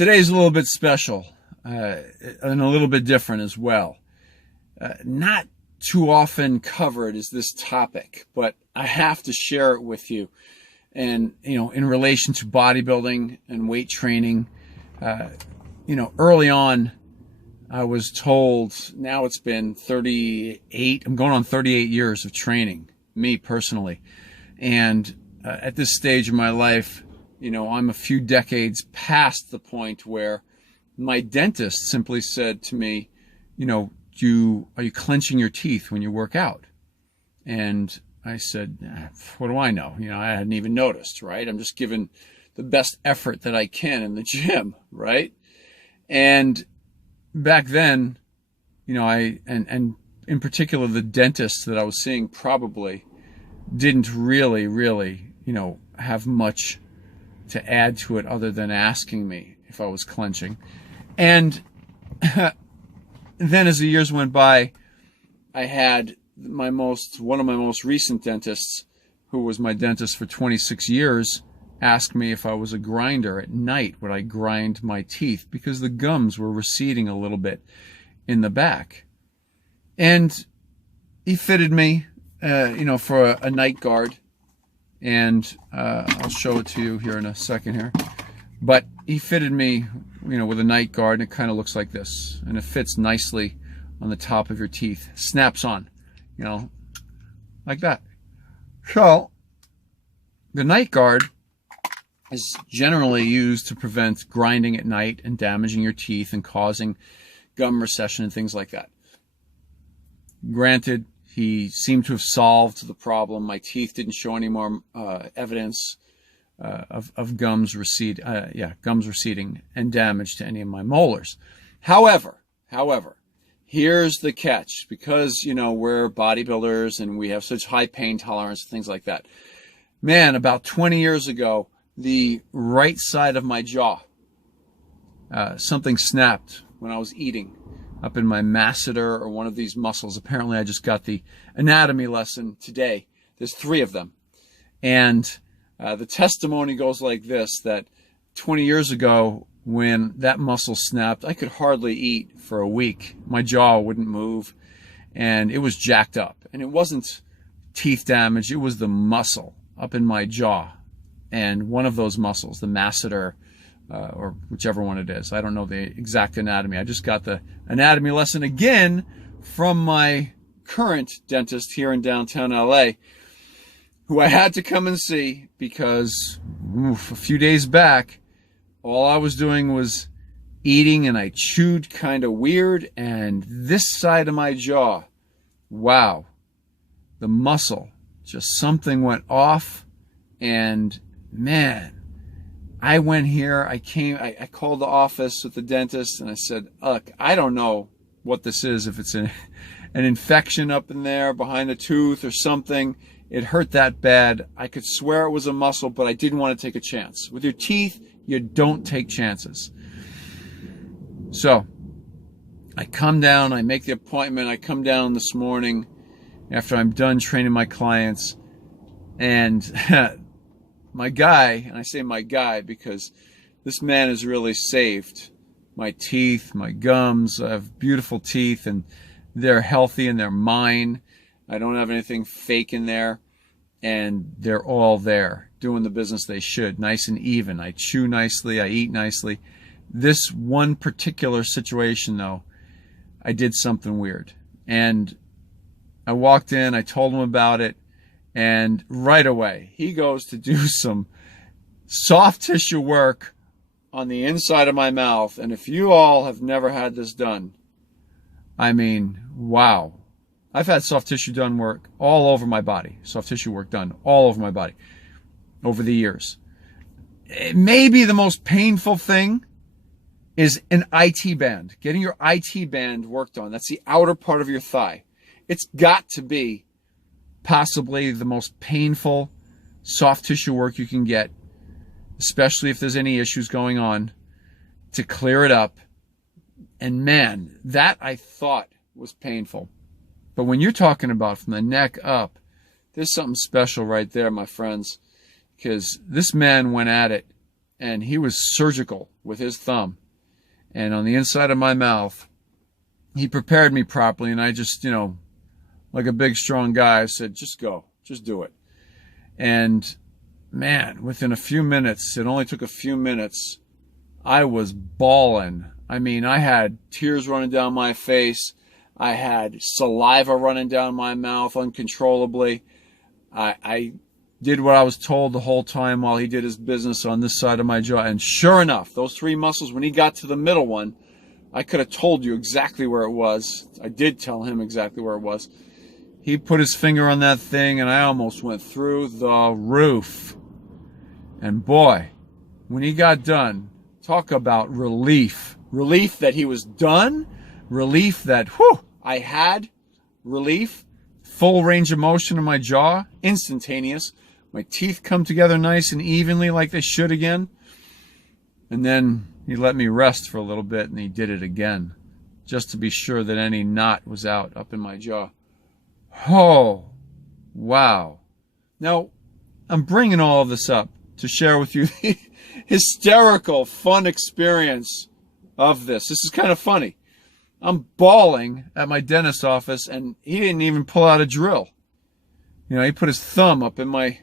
Today's a little bit special and a little bit different as well. Not too often covered is this topic, but I have to share it with you. And, in relation to bodybuilding and weight training, early on, I was told, now it's been 38, I'm going on 38 years of training, me personally. And at this stage of my life, I'm a few decades past the point where my dentist simply said to me, are you clenching your teeth when you work out? And I said, what do I know? I hadn't even noticed, right? I'm just giving the best effort that I can in the gym, right? And back then, and in particular, the dentist that I was seeing probably didn't really, have much to add to it other than asking me if I was clenching. And then as the years went by, I had one of my most recent dentists, who was my dentist for 26 years, ask me if I was a grinder at night. Would I grind my teeth? Because the gums were receding a little bit in the back. And he fitted me, for a night guard. And I'll show it to you here in a second here. But he fitted me, with a night guard, and it kind of looks like this. And it fits nicely on the top of your teeth. Snaps on, like that. So the night guard is generally used to prevent grinding at night and damaging your teeth and causing gum recession and things like that. Granted, he seemed to have solved the problem. My teeth didn't show any more evidence of gums receding and damage to any of my molars. However, here's the catch. Because, we're bodybuilders and we have such high pain tolerance and things like that. Man, about 20 years ago, the right side of my jaw, something snapped when I was eating up in my masseter or one of these muscles. Apparently, I just got the anatomy lesson today. There's 3 of them. And the testimony goes like this, that 20 years ago, when that muscle snapped, I could hardly eat for a week. My jaw wouldn't move, and it was jacked up. And it wasn't teeth damage. It was the muscle up in my jaw. And one of those muscles, the masseter, or whichever one it is. I don't know the exact anatomy. I just got the anatomy lesson again from my current dentist here in downtown LA, who I had to come and see because a few days back, all I was doing was eating and I chewed kind of weird, and this side of my jaw, wow, the muscle, just something went off, and man, I went here, I called the office with the dentist and I said, look, I don't know what this is, if it's an infection up in there behind the tooth or something. It hurt that bad. I could swear it was a muscle, but I didn't want to take a chance. With your teeth, you don't take chances. So I come down, I make the appointment, I come down this morning after I'm done training my clients, and my guy, and I say my guy because this man has really saved my teeth, my gums. I have beautiful teeth, and they're healthy and they're mine. I don't have anything fake in there, and they're all there doing the business they should, nice and even. I chew nicely, I eat nicely. This one particular situation, though, I did something weird. And I walked in, I told him about it, and right away, he goes to do some soft tissue work on the inside of my mouth. And if you all have never had this done, I mean, wow. I've had soft tissue done work all over my body. Soft tissue work done all over my body over the years. Maybe the most painful thing is an IT band. Getting your IT band worked on. That's the outer part of your thigh. It's got to be possibly the most painful soft tissue work you can get, especially if there's any issues going on, to clear it up. And man, that I thought was painful. But when you're talking about from the neck up, there's something special right there, my friends, because this man went at it and he was surgical with his thumb. And on the inside of my mouth, he prepared me properly, and I just, like a big, strong guy, I said, just go. Just do it. And, man, within a few minutes, it only took a few minutes, I was bawling. I mean, I had tears running down my face. I had saliva running down my mouth uncontrollably. I did what I was told the whole time while he did his business on this side of my jaw. And sure enough, those three muscles, when he got to the middle one, I could have told you exactly where it was. I did tell him exactly where it was. He put his finger on that thing, and I almost went through the roof. And boy, when he got done, talk about relief. Relief that he was done. Relief that, I had relief. Full range of motion in my jaw. Instantaneous. My teeth come together nice and evenly like they should again. And then he let me rest for a little bit, and he did it again, just to be sure that any knot was out up in my jaw. Oh, wow. Now, I'm bringing all of this up to share with you the hysterical, fun experience of this. This is kind of funny. I'm bawling at my dentist's office, and he didn't even pull out a drill. He put his thumb up in my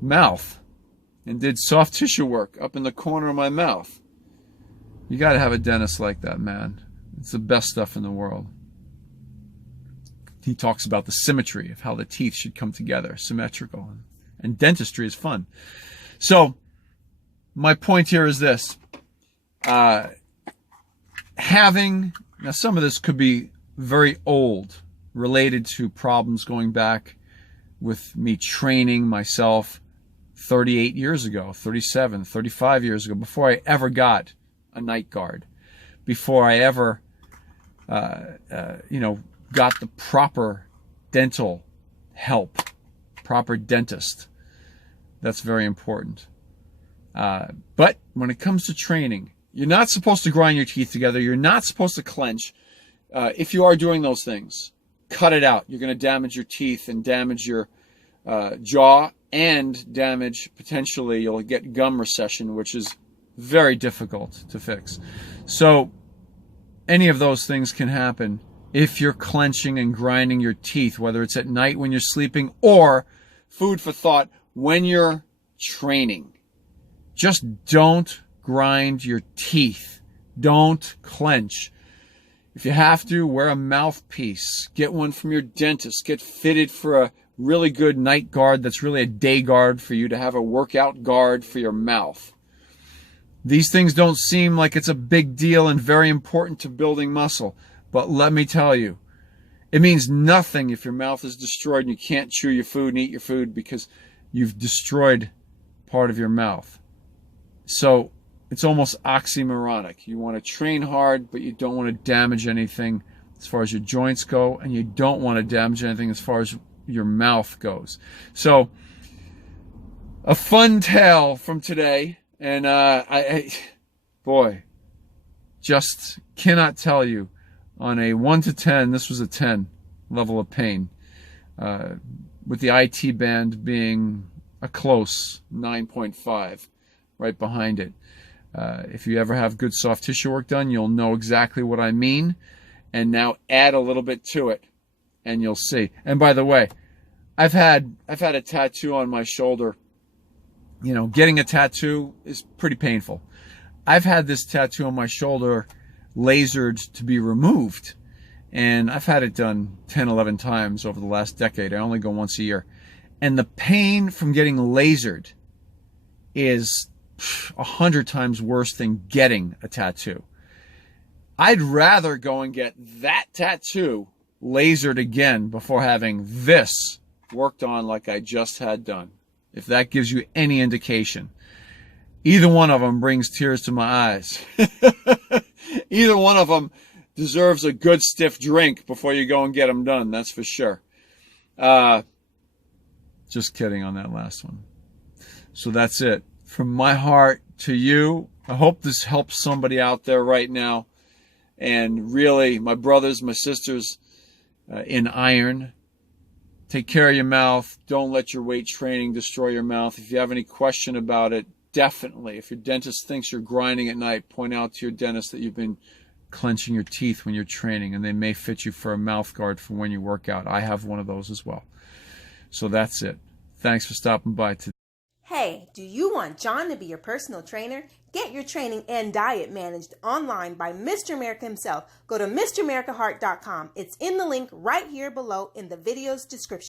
mouth and did soft tissue work up in the corner of my mouth. You got to have a dentist like that, man. It's the best stuff in the world. He talks about the symmetry of how the teeth should come together, symmetrical. And dentistry is fun. So, my point here is this. Now, some of this could be very old, related to problems going back with me training myself 38 years ago, 37, 35 years ago, before I ever got a night guard, before I ever, got the proper dental help, proper dentist. That's very important. But when it comes to training, you're not supposed to grind your teeth together. You're not supposed to clench. If you are doing those things, cut it out. You're going to damage your teeth and damage your jaw, and damage, potentially, you'll get gum recession, which is very difficult to fix. So any of those things can happen if you're clenching and grinding your teeth, whether it's at night when you're sleeping or, food for thought, when you're training. Just don't grind your teeth. Don't clench. If you have to, wear a mouthpiece. Get one from your dentist. Get fitted for a really good night guard that's really a day guard for you to have a workout guard for your mouth. These things don't seem like it's a big deal and very important to building muscle. But let me tell you, it means nothing if your mouth is destroyed and you can't chew your food and eat your food because you've destroyed part of your mouth. So it's almost oxymoronic. You want to train hard, but you don't want to damage anything as far as your joints go, and you don't want to damage anything as far as your mouth goes. So a fun tale from today, and boy, just cannot tell you. On a 1 to 10, this was a 10 level of pain, with the IT band being a close 9.5 right behind it. If you ever have good soft tissue work done, you'll know exactly what I mean. And now add a little bit to it, and you'll see. And by the way, I've had a tattoo on my shoulder. Getting a tattoo is pretty painful. I've had this tattoo on my shoulder lasered to be removed, and I've had it done 10, 11 times over the last decade. I only go once a year. And the pain from getting lasered is 100 times worse than getting a tattoo. I'd rather go and get that tattoo lasered again before having this worked on like I just had done, if that gives you any indication. Either one of them brings tears to my eyes. Either one of them deserves a good stiff drink before you go and get them done, that's for sure. Just kidding on that last one. So that's it. From my heart to you, I hope this helps somebody out there right now. And really, my brothers, my sisters in iron, take care of your mouth. Don't let your weight training destroy your mouth. If you have any question about it, definitely, if your dentist thinks you're grinding at night, point out to your dentist that you've been clenching your teeth when you're training, and they may fit you for a mouth guard for when you work out. I have one of those as well. So that's it. Thanks for stopping by today. Hey, do you want John to be your personal trainer? Get your training and diet managed online by Mr. America himself. Go to MrAmericaHeart.com. It's in the link right here below in the video's description.